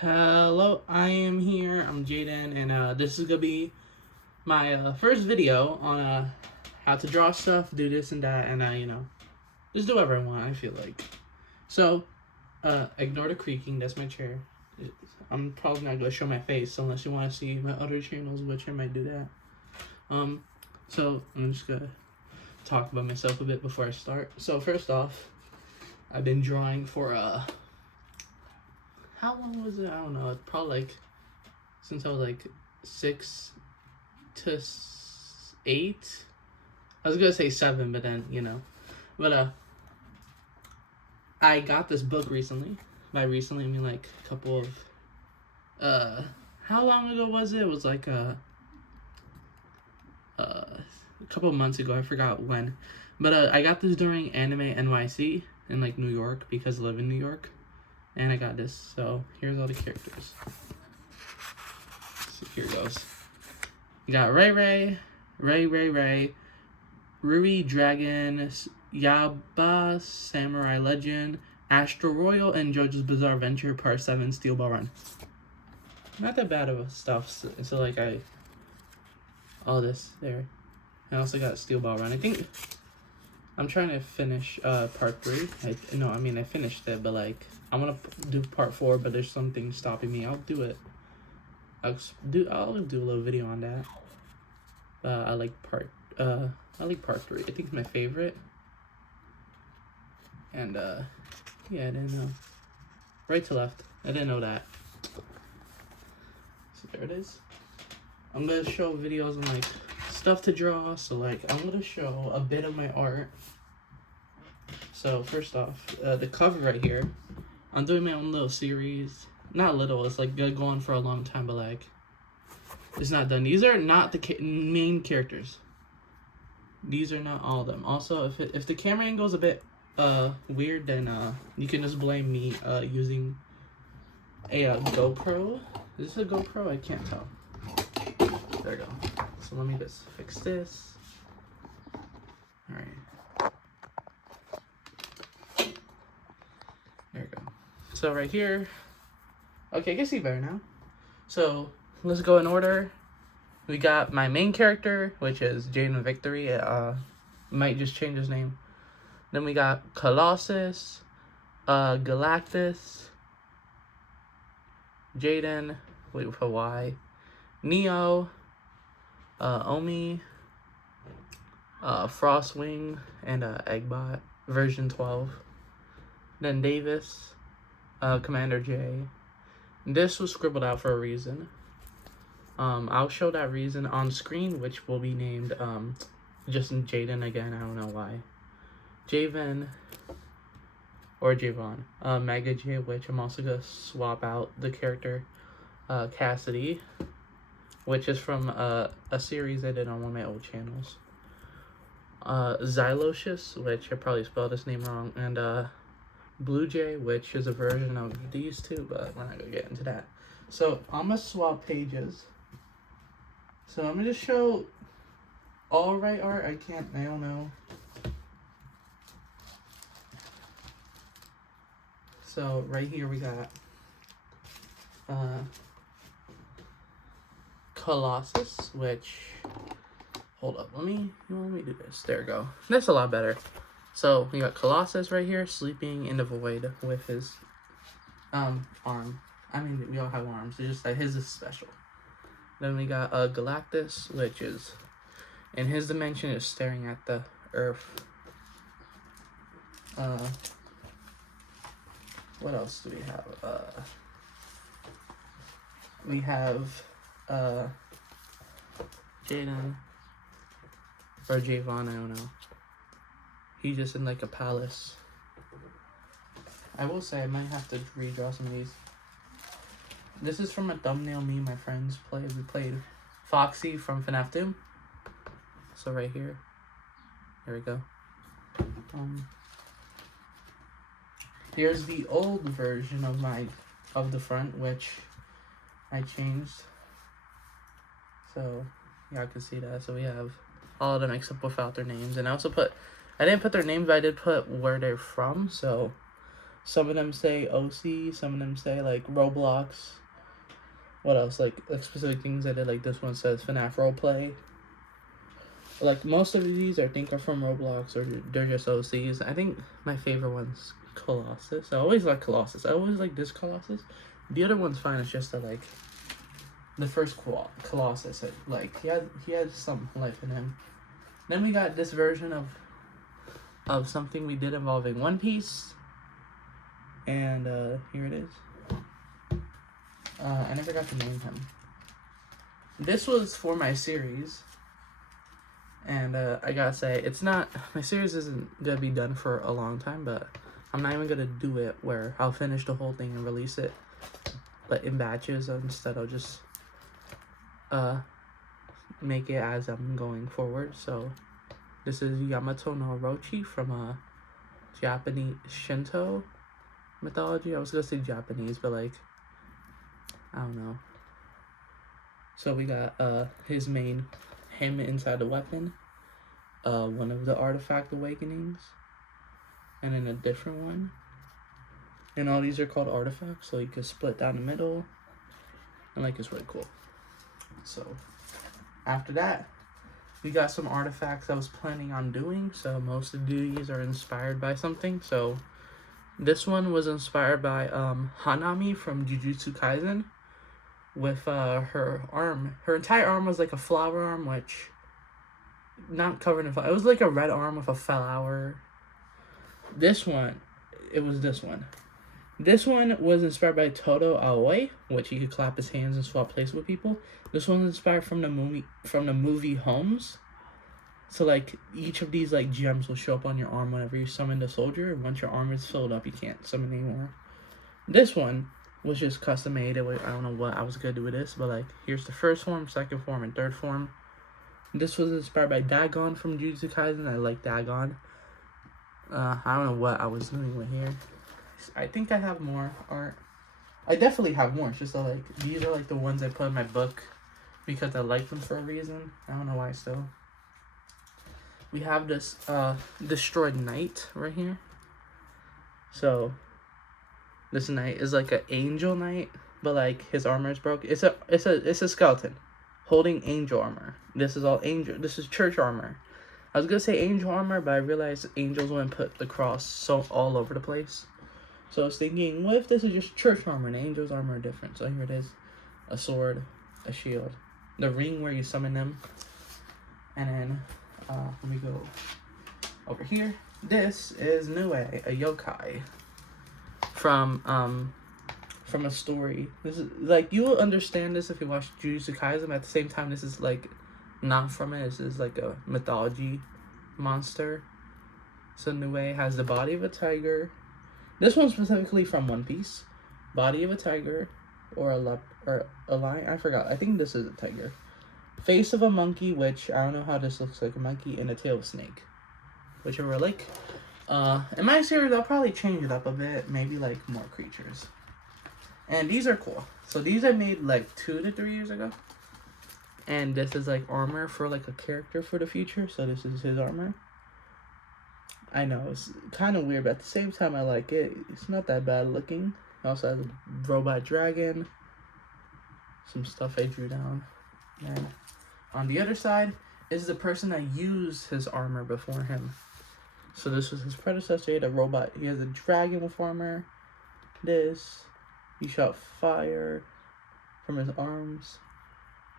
Hello, I am here. I'm Jaden, and this is gonna be my first video on how to draw stuff, do this and that, and just do whatever I want. I feel like so. Ignore the creaking. That's my chair. I'm probably not gonna show my face unless you want to see my other channels, which I might do that. So I'm just gonna talk about myself a bit before I start. So first off, I've been drawing for how long was it? I don't know. Probably like since I was like 6 to 8. I was gonna say 7, but then But I got this book recently. By recently, I mean like a couple of how long ago was it? It was like a couple of months ago. I forgot when, but I got this during Anime NYC in like New York because I live in New York, and I got this. So here's all the characters. So here goes. You got Ray, Rui Dragon, Yaba, Samurai Legend, Astro Royal, and JoJo's Bizarre Adventure Part 7 Steel Ball Run. Not that bad of stuff. So like all this there. I also got Steel Ball Run. I think I'm trying to finish Part 3. I finished it, but like I want to do Part 4, but there's something stopping me. I'll do it. I'll do a little video on that. I like Part 3. I think it's my favorite. And yeah, I didn't know. Right to left. I didn't know that. So there it is. I'm gonna show videos on like stuff to draw. So like I'm gonna show a bit of my art. So first off, the cover right here. I'm doing my own little series. Not little. It's like gonna go on for a long time, but like it's not done. These are not the main characters. These are not all of them. Also, if the camera angle is a bit weird, then you can just blame me using a GoPro. Is this a GoPro? I can't tell. There we go. So let me just fix this. All right. There we go. So right here. Okay, I can see better now. So let's go in order. We got my main character, which is Jaden Victory. Might just change his name. Then we got Colossus, Galactus, Jaden, wait for Y, Neo, Omi, Frostwing, and Eggbot, version 12. Then Davis, Commander J. This was scribbled out for a reason. I'll show that reason on screen, which will be named just Jaden again. I don't know why. Javen or Javon. Mega J, which I'm also gonna swap out the character Cassidy, which is from a series I did on one of my old channels. Xylocious, which I probably spelled his name wrong, and Blue Jay, which is a version of these two, but we're not gonna get into that. So I'm gonna swap pages. So I'm gonna just show all right art. I don't know. So right here we got Colossus, which hold up, let me do this. There we go. That's a lot better. So we got Colossus right here sleeping in the void with his arm. I mean, we all have arms. It's just that his is special. Then we got Galactus, which is in his dimension is staring at the Earth. What else do we have? We have Jaden or Javon, I don't know. He's just in like a palace. I will say I might have to redraw some of these. This is from a thumbnail me and my friends played. We played Foxy from FNAF Doom. So right here. There we go. Here's the old version of the front, which I changed. So yeah, I can see that. So we have all of them except without their names. And I didn't put their names, but I did put where they're from. So Some of them say OC, some of them say like Roblox. What else? Like specific things I did. Like this one says FNAF roleplay. Like most of these I think are from Roblox or they're just OCs. I think my favorite one's Colossus. I always like Colossus. I always like this Colossus. The other one's fine. It's just that like the first Colossus, like he had some life in him. Then we got this version of something we did involving One Piece. And here it is. I never got to name him. This was for my series. And I gotta say, it's not, my series isn't gonna be done for a long time, but I'm not even gonna do it where I'll finish the whole thing and release it, but in batches. Instead, I'll just make it as I'm going forward. So this is Yamato no Orochi from Japanese Shinto mythology. I was gonna say Japanese, but like, I don't know. So we got him inside the weapon, one of the artifact awakenings, and then a different one. And all these are called artifacts, so you can split down the middle, and like it's really cool. So after that, we got some artifacts I was planning on doing. So most of these are inspired by something. So this one was inspired by Hanami from Jujutsu Kaisen. With her arm, her entire arm was like a flower arm, which not covered in flower. It was like a red arm with a flower. This one, it was this one. This one was inspired by Todo Aoi, which he could clap his hands and swap places with people. This one was inspired from the movie Holmes. So like each of these like gems will show up on your arm whenever you summon the soldier. And once your arm is filled up, you can't summon anymore. This one was just custom made. I don't know what I was gonna do with this, but like here's the first form, second form, and third form. This was inspired by Dagon from Jujutsu Kaisen. I like Dagon. I don't know what I was doing with here. I think I have more art. I definitely have more. It's just that, like, these are like the ones I put in my book because I like them for a reason. I don't know why still. We have this destroyed knight right here. So this knight is like an angel knight, but like his armor is broken. It's a skeleton holding angel armor. This is all angel. This is church armor. I was gonna say angel armor, but I realized angels wouldn't put the cross so all over the place. So I was thinking, what if this is just church armor and angels armor are different? So here it is, a sword, a shield, the ring where you summon them, and then let me go over here. This is Nue, a yokai from a story. This is like, you will understand this if you watch Jujutsu Kaisen. At the same time, this is like not from it. This is like a mythology monster. So Nue has the body of a tiger. This one's specifically from One Piece. Body of a tiger or a lion. I forgot. I think this is a tiger. Face of a monkey, which I don't know how this looks like a monkey, and a tail of a snake, whichever I like. In my series, I'll probably change it up a bit. Maybe like more creatures. And these are cool. So these I made like 2 to 3 years ago. And this is like armor for like a character for the future. So this is his armor. I know, it's kind of weird, but at the same time I like it. It's not that bad looking. It also has a robot dragon. Some stuff I drew down. And on the other side is the person that used his armor before him. So this was his predecessor. He had a robot. He has a dragon with armor. This. He shot fire from his arms.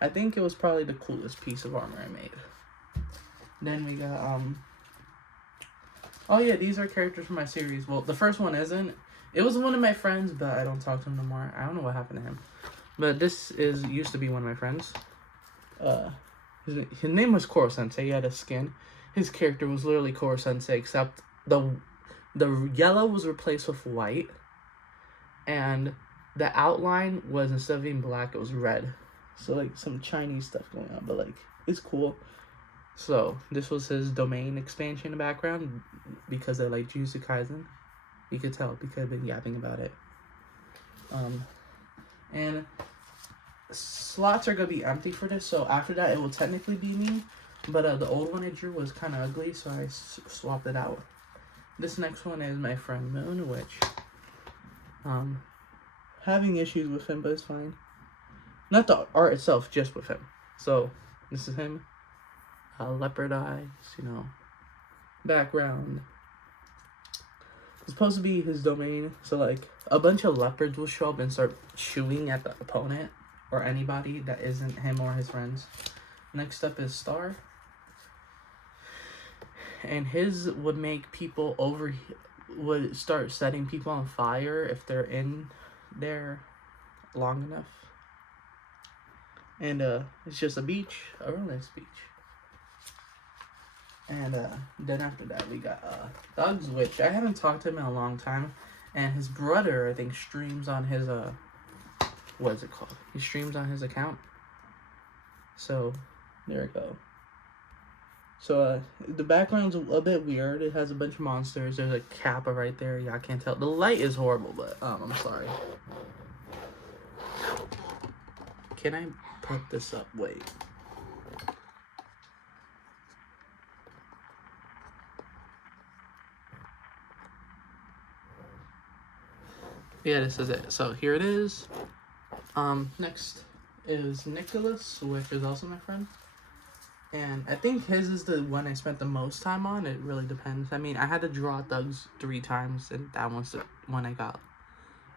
I think it was probably the coolest piece of armor I made. Then we got, oh yeah, these are characters from my series. Well, the first one isn't. It was one of my friends, but I don't talk to him no more. I don't know what happened to him. But this used to be one of my friends. His name was Koro Sensei. He had a skin. His character was literally Koro Sensei, except the yellow was replaced with white. And the outline was, instead of being black, it was red. So like some Chinese stuff going on, but like it's cool. So this was his domain expansion in the background because I like Jujutsu Kaisen. You could tell because I've been yapping about it. And slots are gonna be empty for this, so after that it will technically be me. But the old one I drew was kind of ugly, so I swapped it out. This next one is my friend Moon, which Having issues with him, but it's fine. Not the art itself, just with him. So this is him. Leopard eyes, you know. Background. It's supposed to be his domain, so like a bunch of leopards will show up and start shooting at the opponent or anybody that isn't him or his friends. Next up is Star. And his would make people would start setting people on fire if they're in there long enough. And it's just a beach, a real nice beach. And then after that we got Thugs, which I haven't talked to him in a long time. And his brother, I think, streams on his what is it called? He streams on his account. So there we go. So the background's a bit weird. It has a bunch of monsters. There's a Kappa right there. Y'all can't tell. The light is horrible, but I'm sorry. Can I put this up? Wait. Yeah, this is it. So here it is. Next is Nicholas, which is also my friend. And I think his is the one I spent the most time on. It really depends. I mean, I had to draw Thugs 3 times, and that one's the one I got.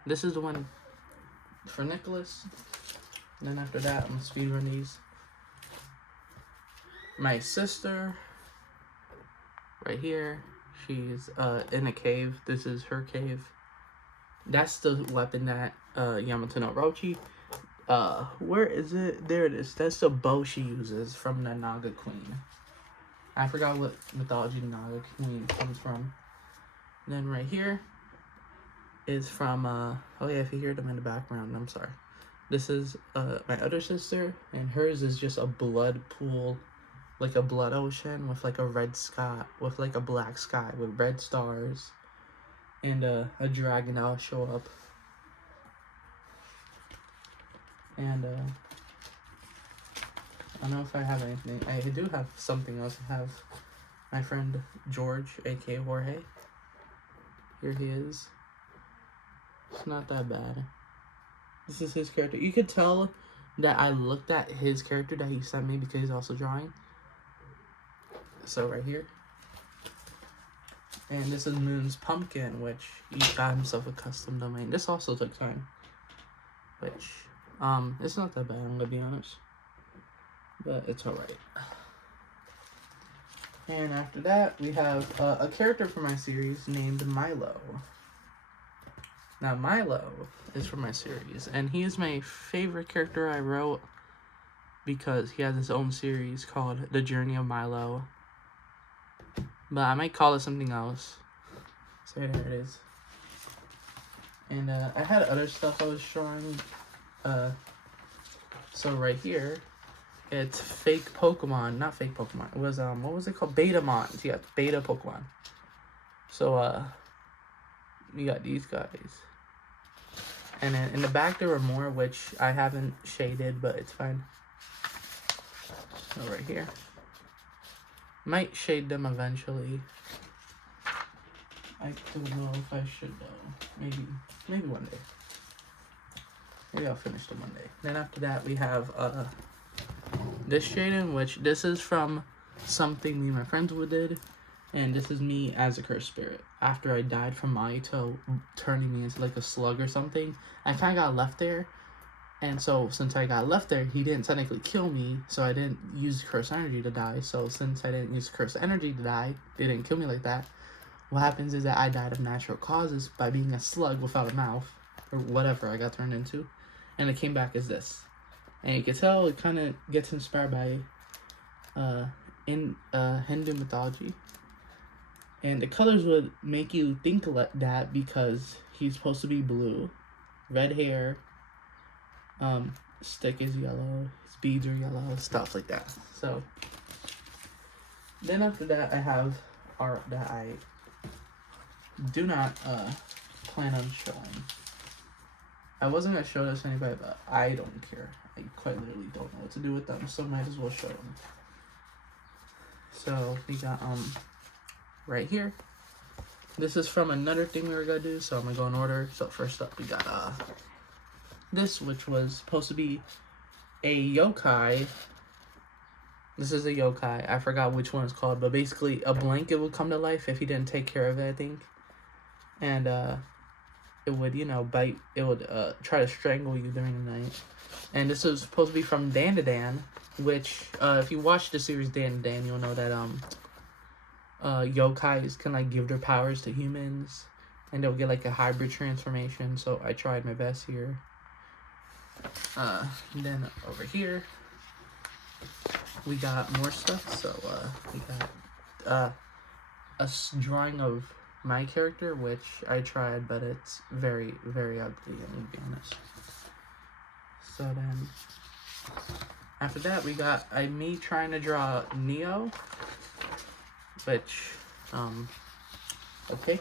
This is the one for Nicholas. And then after that, I'm gonna speedrun these. My sister, right here, she's in a cave. This is her cave. That's the weapon that Yamato no Orochi. Where is it? There it is. That's the bow she uses from the Naga Queen. I forgot what mythology the Naga Queen comes from. And then right here is from oh yeah, if you hear them in the background, I'm sorry. This is my other sister, and hers is just a blood pool, like a blood ocean with like a red sky, with like a black sky with red stars, and a dragon that'll show up. And I don't know if I have anything. I do have something else. I have my friend George, aka Jorge. Here he is. It's not that bad. This is his character. You could tell that I looked at his character that he sent me because he's also drawing. So right here. And this is Moon's Pumpkin, which he got himself a custom domain. This also took time. Which, it's not that bad, I'm gonna be honest. But it's alright. And after that, we have a character from my series named Milo. Now, Milo is from my series, and he is my favorite character I wrote because he has his own series called The Journey of Milo. But I might call it something else. So there it is. And I had other stuff I was showing. So right here, it's fake Pokemon, not fake Pokemon. It was what was it called? Betamons. Yeah, beta Pokemon. So we got these guys. And then in the back there were more, which I haven't shaded, but it's fine. So right here. Might shade them eventually. I don't know if I should though. Maybe one day. Maybe I'll finish them one day. Then after that we have this shading, which this is from something me and my friends did. And this is me as a cursed spirit. After I died from Mahito turning me into like a slug or something, I kind of got left there. And so since I got left there, he didn't technically kill me, so I didn't use cursed energy to die. So since I didn't use cursed energy to die, they didn't kill me like that. What happens is that I died of natural causes by being a slug without a mouth, or whatever I got turned into. And it came back as this. And you can tell it kind of gets inspired by Hindu mythology. And the colors would make you think that because he's supposed to be blue, red hair, stick is yellow, his beads are yellow, stuff like that. So then after that I have art that I do not plan on showing. I wasn't gonna show this to anybody, but I don't care. I quite literally don't know what to do with them, so might as well show them. So we got right here this is from another thing we were gonna do, so I'm gonna go in order. So first up, we got this, which was supposed to be a yokai. This is a yokai. I forgot which one it's called, but basically a blanket would come to life if you didn't take care of it, I think. And it would, you know, bite. It would try to strangle you during the night. And this was supposed to be from Dandadan, which if you watch the series Dandadan, you'll know that yokais can like give their powers to humans, and they'll get like a hybrid transformation. So I tried my best here. Then over here we got more stuff. So we got a drawing of my character, which I tried, but it's very, very ugly, I'm gonna be honest. So then after that we got me trying to draw Neo, which okay.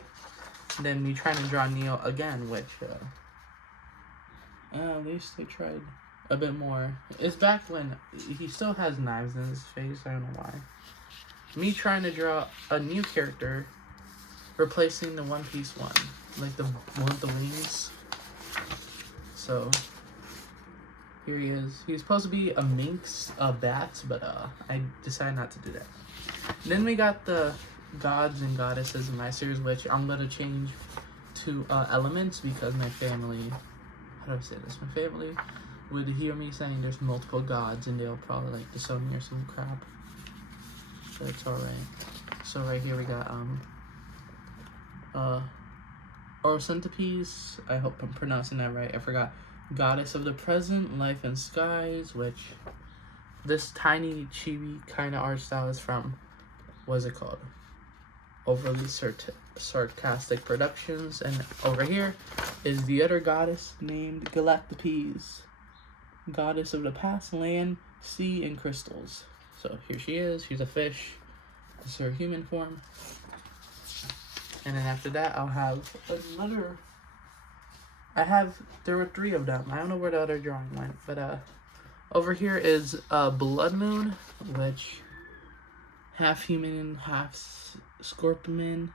Then me trying to draw Neo again, which at least they tried a bit more. It's back when he still has knives in his face, I don't know why. Me trying to draw a new character, replacing the One Piece one, like the one with the wings. So here he is. He's supposed to be a minx, a bat, but I decided not to do that. Then we got the gods and goddesses in my series, which I'm gonna change to elements because my family, how do I say this? My family would hear me saying there's multiple gods and they'll probably like disown me or some crap. But it's alright. So right here we got or Centipede, I hope I'm pronouncing that right. I forgot. Goddess of the Present, Life and Skies, which this tiny chibi kind of art style is from, what is it called? Overly Sarcastic Productions. And over here is the other goddess named Galactopes, goddess of the past, land, sea, and crystals. So here she is. She's a fish. This is her human form. And then after that, I'll have another. There were 3 of them. I don't know where the other drawing went, but over here is Blood Moon, which half human, half scorpion,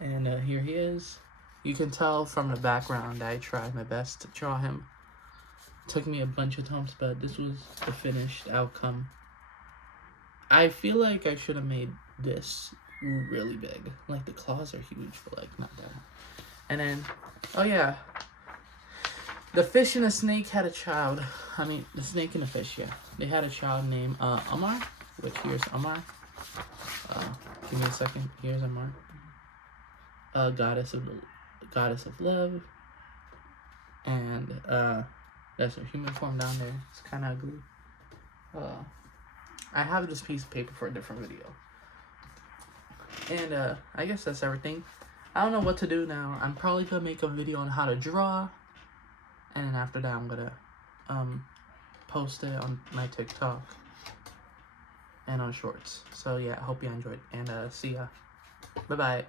and here he is. You can tell from the background I tried my best to draw him. Took me a bunch of times, but this was the finished outcome. I feel like I should have made this really big. Like the claws are huge, but like not that. And then, oh yeah, the fish and the snake had a child. I mean, the snake and the fish, yeah. They had a child named Amar, which here's Amar. Give me a second. Here's Amar. Goddess of love. And that's her human form down there. It's kind of ugly. I have this piece of paper for a different video. And I guess that's everything. I don't know what to do now. I'm probably gonna make a video on how to draw, and then after that I'm gonna post it on my TikTok and on Shorts. So yeah, I hope you enjoyed, and see ya. Bye bye.